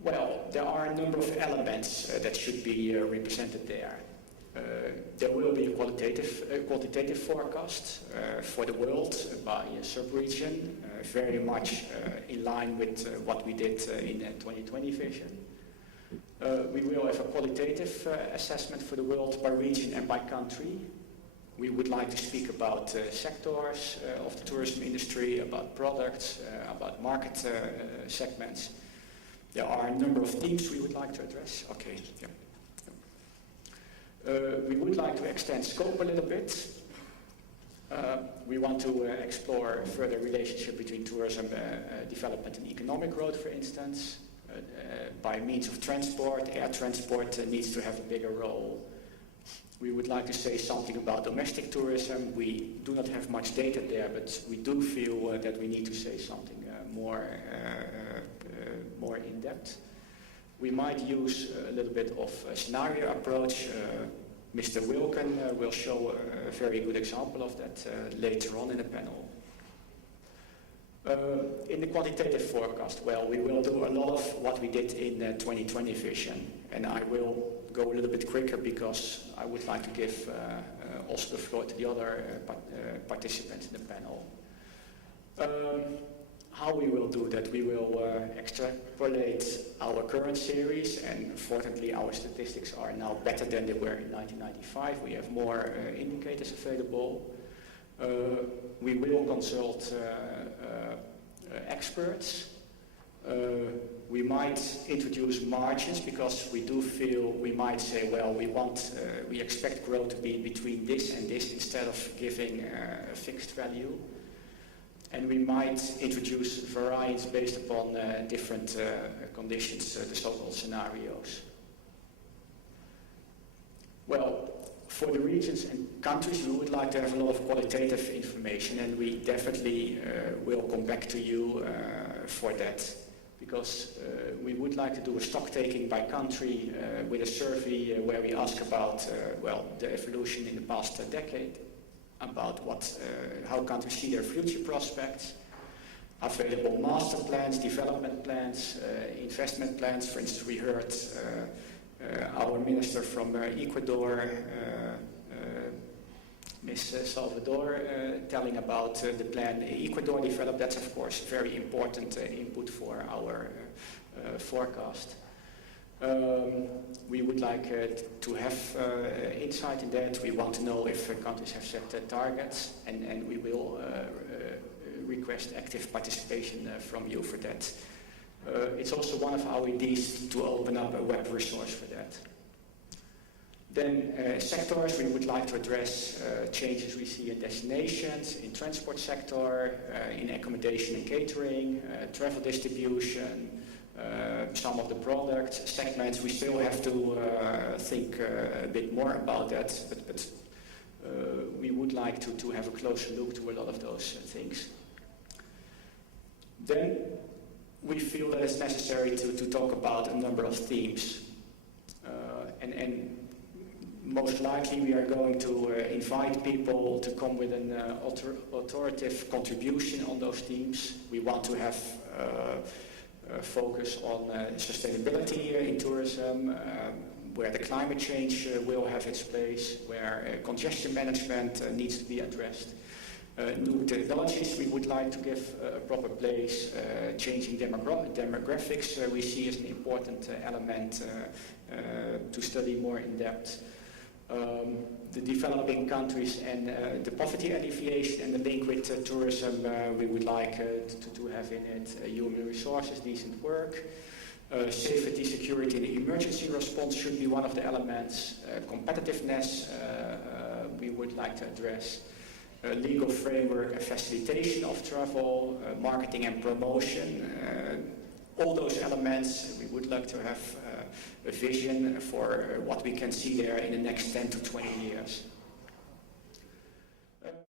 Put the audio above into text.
Well, there are a number of elements that should be represented there. There will be a qualitative forecast for the world by sub-region, very much in line with what we did in 2020 vision. We will have a qualitative assessment for the world by region and by country. We would like to speak about sectors of the tourism industry, about products, about market segments. There are a number of themes we would like to address. Okay, yeah. We would like to extend scope a little bit. We want to explore further relationship between tourism development and economic growth, for instance. By means of transport, air transport needs to have a bigger role. We would like to say something about domestic tourism. We do not have much data there, but we do feel that we need to say something more in depth. We might use a little bit of a scenario approach. Mr. Wilken will show a very good example of that later on in the panel. In the quantitative forecast, well, we will do a lot of what we did in 2020 vision, and I will go a little bit quicker because I would like to give also the floor to the other participants in the panel. How we will do that, we will extrapolate our current series, and fortunately our statistics are now better than they were in 1995. We have more indicators available. We will consult experts. We might introduce margins because we do feel we might say, well, we expect growth to be between this and this instead of giving a fixed value. And we might introduce variance based upon different conditions, the so-called scenarios. Well, for the regions and countries, we would like to have a lot of qualitative information, and we definitely will come back to you for that, because we would like to do a stock taking by country with a survey where we ask about well, the evolution in the past decade, about how countries see their future prospects, available master plans, development plans, investment plans. For instance, we heard our minister from Ecuador, Ms. Salvador, telling about the plan Ecuador developed. That's of course very important input for our forecast. We would like to have insight in that. We want to know if countries have set targets, and we will request active participation from you for that. It's also one of our ideas to open up a web resource for that. Then sectors, we would like to address changes we see in destinations, in transport sector, in accommodation and catering, travel distribution, some of the product segments. We still have to think a bit more about that, but we would like to have a closer look to a lot of those things. Then we feel that it's necessary to talk about a number of themes. And most likely we are going to invite people to come with an authoritative contribution on those themes. We want to have focus on sustainability in tourism, where the climate change will have its place, where congestion management needs to be addressed. New technologies we would like to give a proper place. Changing demographics we see as an important element to study more in depth. The developing countries and the poverty alleviation and the link with tourism, we would like to have in it human resources, decent work. Safety, security and emergency response should be one of the elements. Competitiveness we would like to address. Legal framework and facilitation of travel, marketing and promotion. All those elements, we would like to have a vision for what we can see there in the next 10 to 20 years.